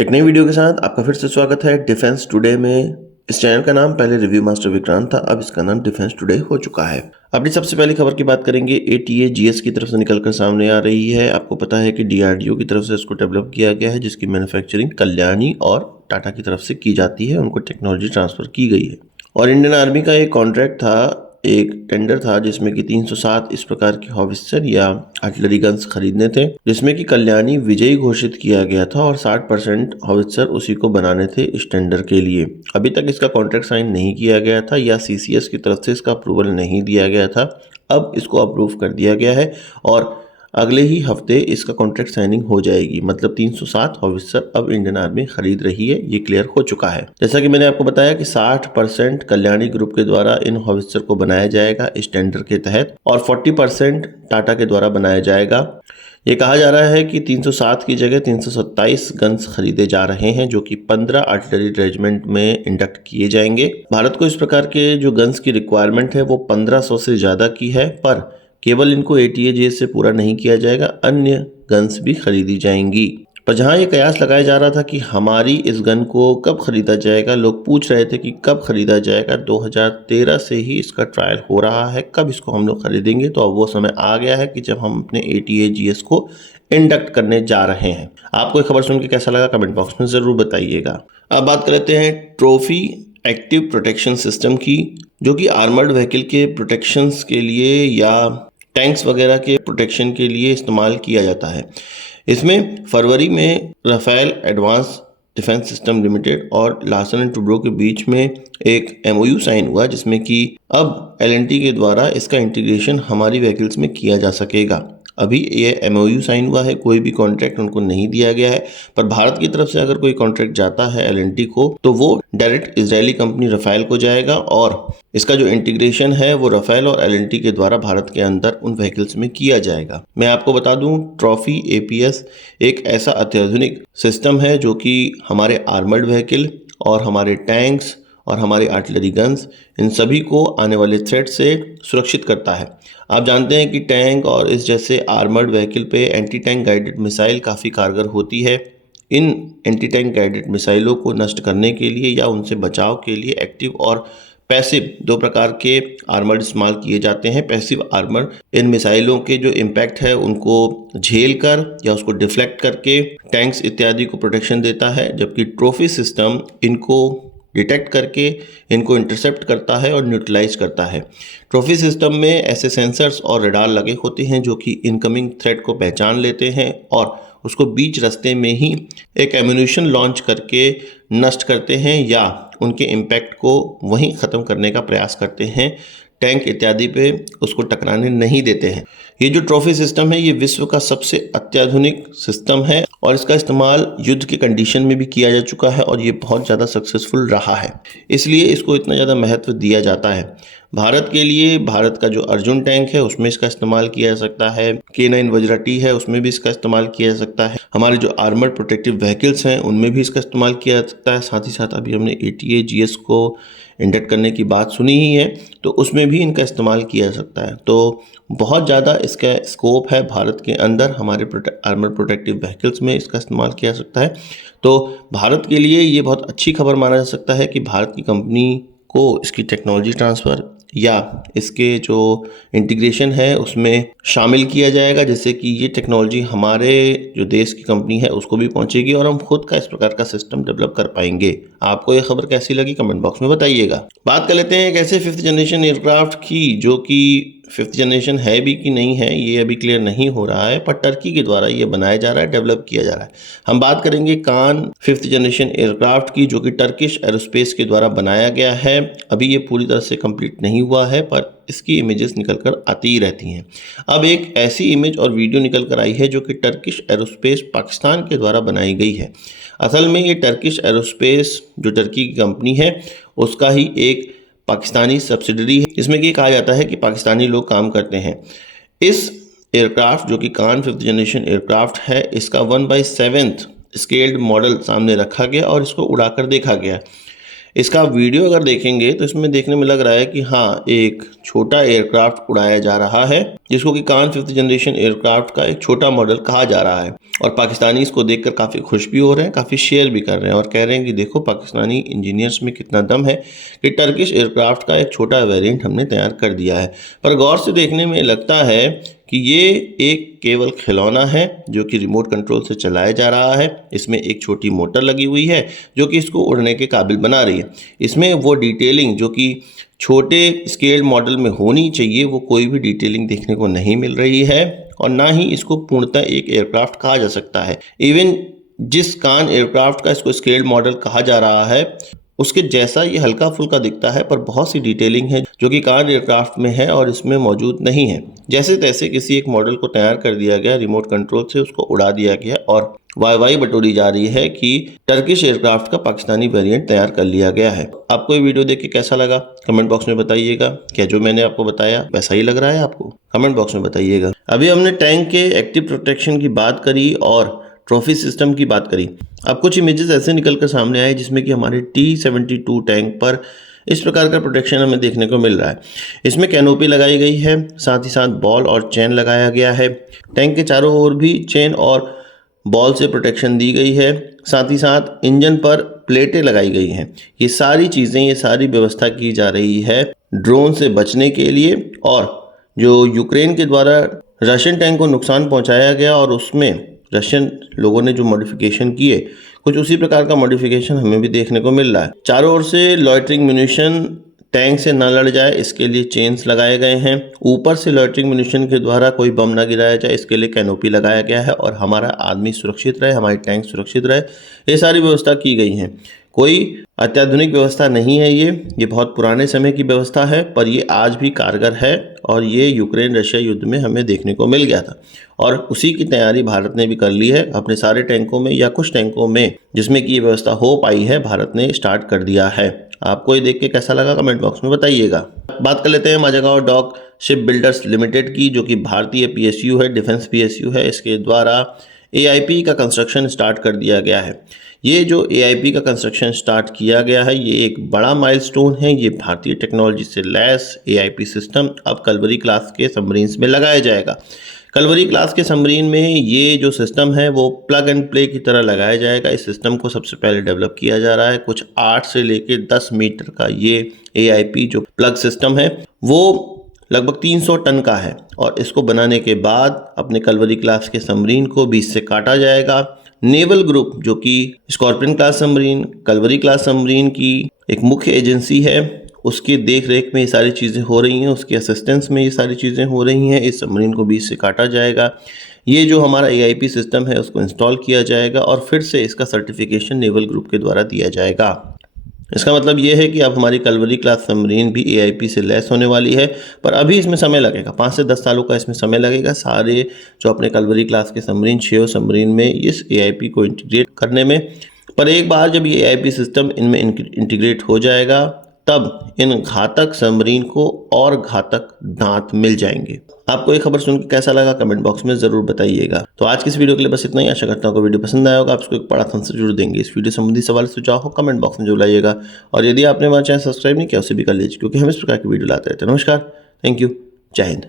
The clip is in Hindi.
एक नई वीडियो के साथ आपका फिर से स्वागत है डिफेंस टुडे में। इस चैनल का नाम पहले रिव्यू मास्टर विक्रांत था, अब इसका नाम डिफेंस टुडे हो चुका है। अपनी सबसे पहली खबर की बात करेंगे। ATA-GS की तरफ से निकलकर सामने आ रही है। आपको पता है कि DRDO की तरफ से इसको डेवलप किया गया है, जिसकी मैन्युफैक्चरिंग कल्याणी और टाटा की तरफ से की जाती है। उनको टेक्नोलॉजी ट्रांसफर की गई है और इंडियन आर्मी का एक कॉन्ट्रैक्ट था, एक टेंडर था, जिसमें कि 307 इस प्रकार के हॉवित्जर या आर्टिलरी गन्स खरीदने थे, जिसमें कि कल्याणी विजयी घोषित किया गया था और 60% हॉवित्जर उसी को बनाने थे इस टेंडर के लिए। अभी तक इसका कॉन्ट्रैक्ट साइन नहीं किया गया था या CCS की तरफ से इसका अप्रूवल नहीं दिया गया था। अब इसको अप्रूव कर दिया गया है और अगले ही हफ्ते इसका कॉन्ट्रैक्ट साइनिंग हो जाएगी। मतलब 307 हॉवित्जर अब इंडियन आर्मी खरीद रही है, ये क्लियर हो चुका है। जैसा कि मैंने आपको बताया कि 60% कल्याणी ग्रुप के द्वारा इन हॉवित्जर को बनाया जाएगा इस टेंडर के तहत और 40% टाटा के द्वारा बनाया जाएगा। ये कहा जा रहा है कि 307 की जगह 327 गन्स खरीदे जा रहे हैं, जो कि 15 आर्टिलरी रेजिमेंट में इंडक्ट किए जाएंगे। भारत को इस प्रकार के जो गन्स की रिक्वायरमेंट है वो 1500 से ज़्यादा की है, पर केवल इनको ATA-GS से पूरा नहीं किया जाएगा, अन्य गन्स भी खरीदी जाएंगी। पर जहां ये कयास लगाया जा रहा था कि हमारी इस गन को कब खरीदा जाएगा, लोग पूछ रहे थे कि कब खरीदा जाएगा। 2013 से ही इसका ट्रायल हो रहा है, कब इसको हम लोग खरीदेंगे। तो अब वो समय आ गया है कि जब हम अपने ATA-GS को इंडक्ट करने जा रहे हैं। आपको ये खबर सुन के कैसा लगा, कमेंट बॉक्स में ज़रूर बताइएगा। अब बात कर लेते हैं ट्रॉफी एक्टिव प्रोटेक्शन सिस्टम की, जो कि आर्मर्ड व्हीकल के प्रोटेक्शंस के लिए या टैंक्स वगैरह के प्रोटेक्शन के लिए इस्तेमाल किया जाता है। इसमें फरवरी में Rafael advance defence system limited और लार्सन एंड टुब्रो के बीच में एक MOU साइन हुआ, जिसमें कि अब L&T के द्वारा इसका इंटीग्रेशन हमारी व्हीकल्स में किया जा सकेगा। अभी ये MOU साइन हुआ है, कोई भी कॉन्ट्रैक्ट उनको नहीं दिया गया है, पर भारत की तरफ से अगर कोई कॉन्ट्रैक्ट जाता है L&T को तो वो डायरेक्ट इजरायली कंपनी राफेल को जाएगा और इसका जो इंटीग्रेशन है वो राफेल और L&T के द्वारा भारत के अंदर उन व्हीकल्स में किया जाएगा। मैं आपको बता दूं, ट्रॉफी APS एक ऐसा अत्याधुनिक सिस्टम है जो कि हमारे आर्मर्ड व्हीकल और हमारे टैंक्स और हमारे आर्टिलरी गन्स, इन सभी को आने वाले थ्रेट से सुरक्षित करता है। आप जानते हैं कि टैंक और इस जैसे आर्मर्ड व्हीकल पे एंटी टैंक गाइडेड मिसाइल काफ़ी कारगर होती है। इन एंटी टैंक गाइडेड मिसाइलों को नष्ट करने के लिए या उनसे बचाव के लिए एक्टिव और पैसिव दो प्रकार के आर्मर इस्तेमाल किए जाते हैं। पैसिव आर्मर इन मिसाइलों के जो इम्पैक्ट है उनको झेल कर या उसको डिफ्लेक्ट करके टैंक्स इत्यादि को प्रोटेक्शन देता है, जबकि ट्रॉफी सिस्टम इनको डिटेक्ट करके इनको इंटरसेप्ट करता है और न्यूट्रलाइज करता है। ट्रॉफी सिस्टम में ऐसे सेंसर्स और रडार लगे होते हैं जो कि इनकमिंग थ्रेट को पहचान लेते हैं और उसको बीच रास्ते में ही एक एम्यूनिशन लॉन्च करके नष्ट करते हैं या उनके इम्पैक्ट को वहीं ख़त्म करने का प्रयास करते हैं, टैंक इत्यादि पे उसको टकराने नहीं देते हैं। ये जो ट्रॉफी सिस्टम है ये विश्व का सबसे अत्याधुनिक सिस्टम है और इसका इस्तेमाल युद्ध के कंडीशन में भी किया जा चुका है और ये बहुत ज़्यादा सक्सेसफुल रहा है, इसलिए इसको इतना ज़्यादा महत्व दिया जाता है। भारत के लिए भारत का जो अर्जुन टैंक है उसमें इसका इस्तेमाल किया जा सकता है, K9 वज्रा T है उसमें भी इसका इस्तेमाल किया जा सकता है, हमारे जो आर्मर्ड प्रोटेक्टिव व्हीकल्स हैं उनमें भी इसका इस्तेमाल किया जा सकता है। साथ ही साथ अभी हमने ATA-GS को इंडक्ट करने की बात सुनी ही है, तो उसमें भी इनका इस्तेमाल किया जा सकता है। तो बहुत ज़्यादा इसका स्कोप है भारत के अंदर, हमारे आर्मर प्रोटेक्टिव व्हीकल्स में इसका इस्तेमाल किया जा सकता है। तो भारत के लिए ये बहुत अच्छी खबर माना जा सकता है कि भारत की कंपनी को इसकी टेक्नोलॉजी ट्रांसफ़र या इसके जो इंटीग्रेशन है उसमें शामिल किया जाएगा, जिससे कि ये टेक्नोलॉजी हमारे जो देश की कंपनी है उसको भी पहुंचेगी और हम खुद का इस प्रकार का सिस्टम डेवलप कर पाएंगे। आपको ये खबर कैसी लगी कमेंट बॉक्स में बताइएगा। बात कर लेते हैं एक ऐसे 5th जनरेशन एयरक्राफ्ट की, जो कि 5th जनरेशन है भी कि नहीं है ये अभी क्लियर नहीं हो रहा है, पर टर्की के द्वारा ये बनाया जा रहा है, डेवलप किया जा रहा है। हम बात करेंगे कान 5th जनरेशन एयरक्राफ्ट की, जो कि टर्किश एरोस्पेस के द्वारा बनाया गया है। अभी ये पूरी तरह से कंप्लीट नहीं हुआ है, पर इसकी इमेजेस निकल कर आती ही रहती हैं। अब एक ऐसी इमेज और वीडियो निकल कर आई है जो कि टर्किश एरोस्पेस पाकिस्तान के द्वारा बनाई गई है। असल में ये टर्किश एरोस्पेस जो टर्की की कंपनी है उसका ही एक पाकिस्तानी सब्सिडरी है, जिसमें कि कहा जाता है कि पाकिस्तानी लोग काम करते हैं। इस एयरक्राफ्ट जो कि कान 5th जनरेशन एयरक्राफ्ट है, इसका 1/7 स्केल्ड मॉडल सामने रखा गया और इसको उड़ाकर देखा गया। इसका वीडियो अगर देखेंगे तो इसमें देखने में लग रहा है कि हाँ, एक छोटा एयरक्राफ्ट उड़ाया जा रहा है जिसको कि कान 5th जनरेशन एयरक्राफ्ट का एक छोटा मॉडल कहा जा रहा है। और पाकिस्तानी इसको देखकर काफ़ी खुश भी हो रहे हैं, काफ़ी शेयर भी कर रहे हैं और कह रहे हैं कि देखो पाकिस्तानी इंजीनियर्स में कितना दम है कि टर्किश एयरक्राफ्ट का एक छोटा वेरिएंट हमने तैयार कर दिया है। पर गौर से देखने में लगता है कि ये एक केवल खिलौना है जो कि रिमोट कंट्रोल से चलाया जा रहा है। इसमें एक छोटी मोटर लगी हुई है जो कि इसको उड़ने के काबिल बना रही है। इसमें वो डिटेलिंग जो कि छोटे स्केल मॉडल में होनी चाहिए वो कोई भी डिटेलिंग देखने को नहीं मिल रही है और ना ही इसको पूर्णतः एक एयरक्राफ्ट कहा जा सकता है। इवन जिस कान एयरक्राफ्ट का इसको स्केल मॉडल कहा जा रहा है उसके जैसा ये हल्का फुल्का दिखता है, पर बहुत सी डिटेलिंग है जो कि कार एयरक्राफ्ट में है और इसमें मौजूद नहीं है। जैसे तैसे किसी एक मॉडल को तैयार कर दिया गया, रिमोट कंट्रोल से उसको उड़ा दिया गया और वाई बटोरी जा रही है कि टर्किश एयरक्राफ्ट का पाकिस्तानी वेरिएंट तैयार कर लिया गया है। आपको ये वीडियो देख के कैसा लगा कमेंट बॉक्स में बताइएगा। क्या जो मैंने आपको बताया वैसा ही लग रहा है आपको? कमेंट बॉक्स में बताइएगा। अभी हमने टैंक के एक्टिव प्रोटेक्शन की बात करी और ट्रॉफी सिस्टम की बात करी। अब कुछ इमेजेस ऐसे निकल कर सामने आए जिसमें कि हमारे T-72 टैंक पर इस प्रकार का प्रोटेक्शन हमें देखने को मिल रहा है। इसमें कैनोपी लगाई गई है, साथ ही साथ बॉल और चेन लगाया गया है। टैंक के चारों ओर भी चेन और बॉल से प्रोटेक्शन दी गई है, साथ ही साथ इंजन पर प्लेटें लगाई गई हैं। ये सारी चीज़ें, ये सारी व्यवस्था की जा रही है ड्रोन से बचने के लिए। और जो यूक्रेन के द्वारा रशियन टैंक को नुकसान पहुंचाया गया और उसमें रशियन लोगों ने जो मॉडिफिकेशन किए, कुछ उसी प्रकार का मॉडिफिकेशन हमें भी देखने को मिल रहा है। चारों ओर से लॉइटरिंग म्यूनिशन टैंक से न लड़ जाए इसके लिए चेन्स लगाए गए हैं। ऊपर से लॉइटरिंग म्यूनिशन के द्वारा कोई बम ना गिराया जाए इसके लिए कैनोपी लगाया गया है और हमारा आदमी सुरक्षित रहे, हमारी टैंक सुरक्षित रहे, ये सारी व्यवस्था की गई है। कोई अत्याधुनिक व्यवस्था नहीं है, ये बहुत पुराने समय की व्यवस्था है, पर ये आज भी कारगर है और ये यूक्रेन रशिया युद्ध में हमें देखने को मिल गया था और उसी की तैयारी भारत ने भी कर ली है। अपने सारे टैंकों में या कुछ टैंकों में जिसमें कि ये व्यवस्था हो पाई है भारत ने स्टार्ट कर दिया है। आपको ये देख के कैसा लगा कमेंट बॉक्स में बताइएगा। बात कर लेते हैं माज़गांव डॉक शिप बिल्डर्स लिमिटेड की, जो कि भारतीय PSU है, डिफेंस PSU है। इसके द्वारा AIP का कंस्ट्रक्शन स्टार्ट कर दिया गया है। ये जो AIP का कंस्ट्रक्शन स्टार्ट किया गया है ये एक बड़ा माइलस्टोन है। ये भारतीय टेक्नोलॉजी से लैस AIP सिस्टम अब कलवरी क्लास के सबमरीन्स में लगाया जाएगा। कलवरी क्लास के सबमरीन में ये जो सिस्टम है वो प्लग एंड प्ले की तरह लगाया जाएगा। इस सिस्टम को सबसे पहले डेवलप किया जा रहा है। कुछ 8 से लेकर 10 मीटर का ये AIP जो प्लग सिस्टम है वो लगभग 300 टन का है और इसको बनाने के बाद अपने कलवरी क्लास के सबमरीन को बीच से काटा जाएगा। नेवल ग्रुप जो कि Scorpene class submarine, Kalvari class submarine की एक मुख्य एजेंसी है, उसकी देख रेख में ये सारी चीज़ें हो रही हैं, उसके असिस्टेंस में ये सारी चीज़ें हो रही हैं। इस सबमरीन को बीच से काटा जाएगा। ये जो हमारा AIP सिस्टम है उसको इंस्टॉल किया जाएगा और फिर से इसका सर्टिफिकेशन नेवल ग्रुप के द्वारा दिया जाएगा। इसका मतलब ये है कि अब हमारी कलवरी क्लास सबमरीन भी AIP से लैस होने वाली है, पर अभी इसमें समय लगेगा। 5 से 10 सालों का इसमें समय लगेगा सारे जो अपने कलवरी क्लास के सबमरीन 6 सबमरीन में इस AIP को इंटीग्रेट करने में। पर एक बार जब ये AIP सिस्टम इनमें इंटीग्रेट हो जाएगा तब इन घातक सबमरीन को और घातक दांत मिल जाएंगे। आपको ये खबर सुन के कैसा लगा कमेंट बॉक्स में जरूर बताइएगा। तो आज की इस वीडियो के लिए बस इतना ही। आशा करता हूँ कि वीडियो पसंद आया होगा। आप इसको एक बड़ा थम्स अप जरूर देंगे। इस वीडियो संबंधी सवाल सुझाव हो कमेंट बॉक्स में जरूर लाइएगा और यदि आपने हमारा चैनल सब्सक्राइब नहीं किया उसे भी कर लीजिए क्योंकि हम इस प्रकार की वीडियो लाते रहते हैं। नमस्कार, थैंक यू, जय हिंद।